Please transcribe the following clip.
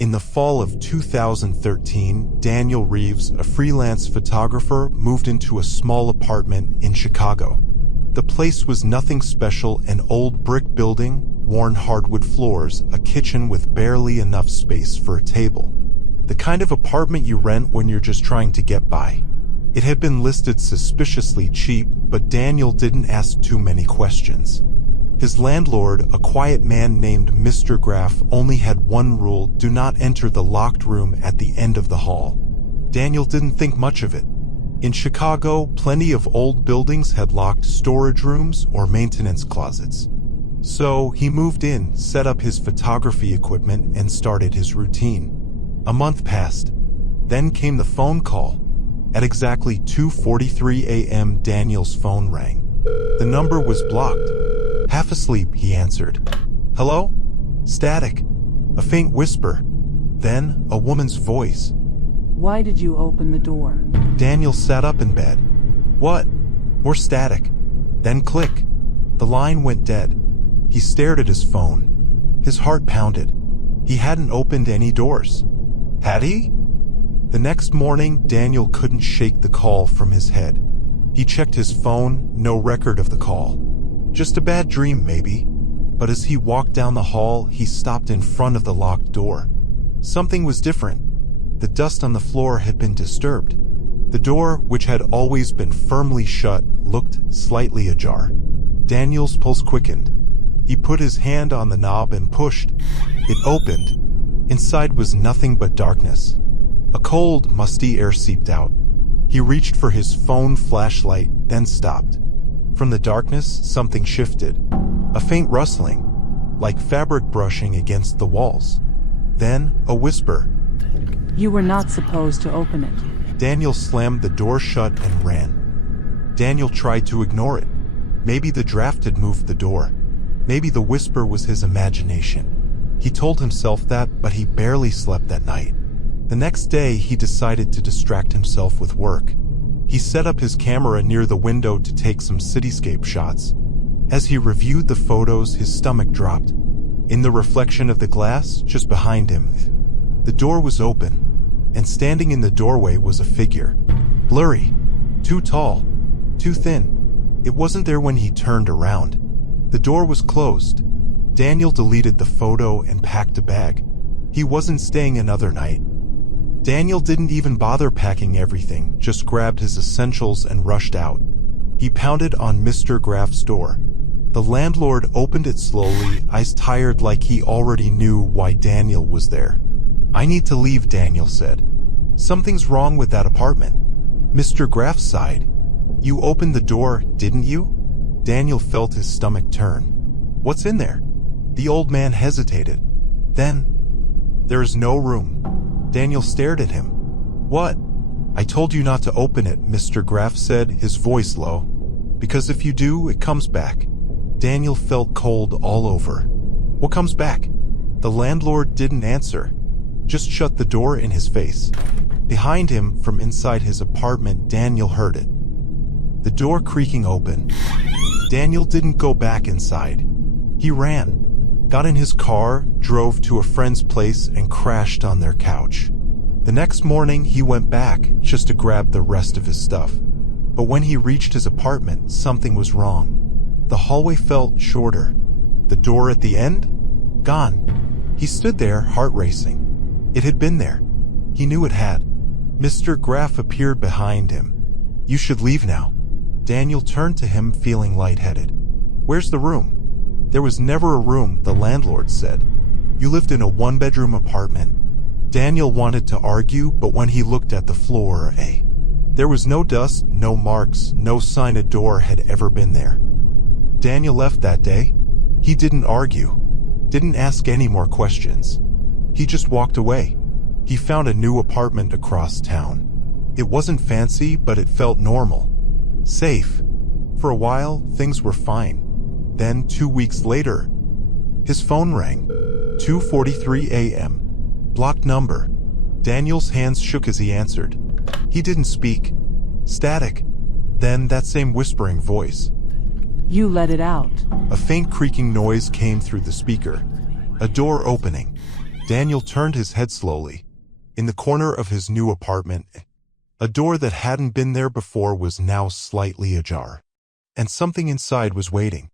In the fall of 2013, Daniel Reeves, a freelance photographer, moved into a small apartment in Chicago. The place was nothing special: an old brick building, worn hardwood floors, a kitchen with barely enough space for a table. The kind of apartment you rent when you're just trying to get by. It had been listed suspiciously cheap, but Daniel didn't ask too many questions. His landlord, a quiet man named Mr. Graff, only had one rule: do not enter the locked room at the end of the hall. Daniel didn't think much of it. In Chicago, plenty of old buildings had locked storage rooms or maintenance closets. So he moved in, set up his photography equipment, and started his routine. A month passed. Then came the phone call. At exactly 2:43 a.m., Daniel's phone rang. The number was blocked. Half asleep, he answered. "Hello?" Static. A faint whisper. Then a woman's voice. "Why did you open the door?" Daniel sat up in bed. What? More static. Then click. The line went dead. He stared at his phone. His heart pounded. He hadn't opened any doors. Had he? The next morning, Daniel couldn't shake the call from his head. He checked his phone, no record of the call. Just a bad dream, maybe. But as he walked down the hall, he stopped in front of the locked door. Something was different. The dust on the floor had been disturbed. The door, which had always been firmly shut, looked slightly ajar. Daniel's pulse quickened. He put his hand on the knob and pushed. It opened. Inside was nothing but darkness. A cold, musty air seeped out. He reached for his phone flashlight, then stopped. From the darkness, something shifted. A faint rustling, like fabric brushing against the walls. Then, a whisper. "You were not supposed to open it." Daniel slammed the door shut and ran. Daniel tried to ignore it. Maybe the draft had moved the door. Maybe the whisper was his imagination. He told himself that, but he barely slept that night. The next day, he decided to distract himself with work. He set up his camera near the window to take some cityscape shots. As he reviewed the photos, his stomach dropped. In the reflection of the glass, just behind him, the door was open, and standing in the doorway was a figure. Blurry. Too tall. Too thin. It wasn't there when he turned around. The door was closed. Daniel deleted the photo and packed a bag. He wasn't staying another night. Daniel didn't even bother packing everything, just grabbed his essentials and rushed out. He pounded on Mr. Graff's door. The landlord opened it slowly, eyes tired, like he already knew why Daniel was there. "I need to leave," Daniel said. "Something's wrong with that apartment." Mr. Graff sighed. "You opened the door, didn't you?" Daniel felt his stomach turn. "What's in there?" The old man hesitated. Then, "There's no room." Daniel stared at him. "What?" "I told you not to open it," Mr. Graff said, his voice low. "Because if you do, it comes back." Daniel felt cold all over. "What comes back?" The landlord didn't answer, just shut the door in his face. Behind him, from inside his apartment, Daniel heard it. The door creaking open. Daniel didn't go back inside. He ran. Got in his car, drove to a friend's place, and crashed on their couch. The next morning, he went back just to grab the rest of his stuff. But when he reached his apartment, something was wrong. The hallway felt shorter. The door at the end? Gone. He stood there, heart racing. It had been there. He knew it had. Mr. Graff appeared behind him. "You should leave now." Daniel turned to him, feeling lightheaded. "Where's the room?" "There was never a room," the landlord said. "You lived in a one-bedroom apartment." Daniel wanted to argue, but when he looked at the floor, there was no dust, no marks, no sign a door had ever been there. Daniel left that day. He didn't argue, didn't ask any more questions. He just walked away. He found a new apartment across town. It wasn't fancy, but it felt normal. Safe. For a while, things were fine. Then, 2 weeks later, his phone rang. 2:43 a.m. Blocked number. Daniel's hands shook as he answered. He didn't speak. Static. Then that same whispering voice. "You let it out." A faint creaking noise came through the speaker. A door opening. Daniel turned his head slowly. In the corner of his new apartment, a door that hadn't been there before was now slightly ajar, and something inside was waiting.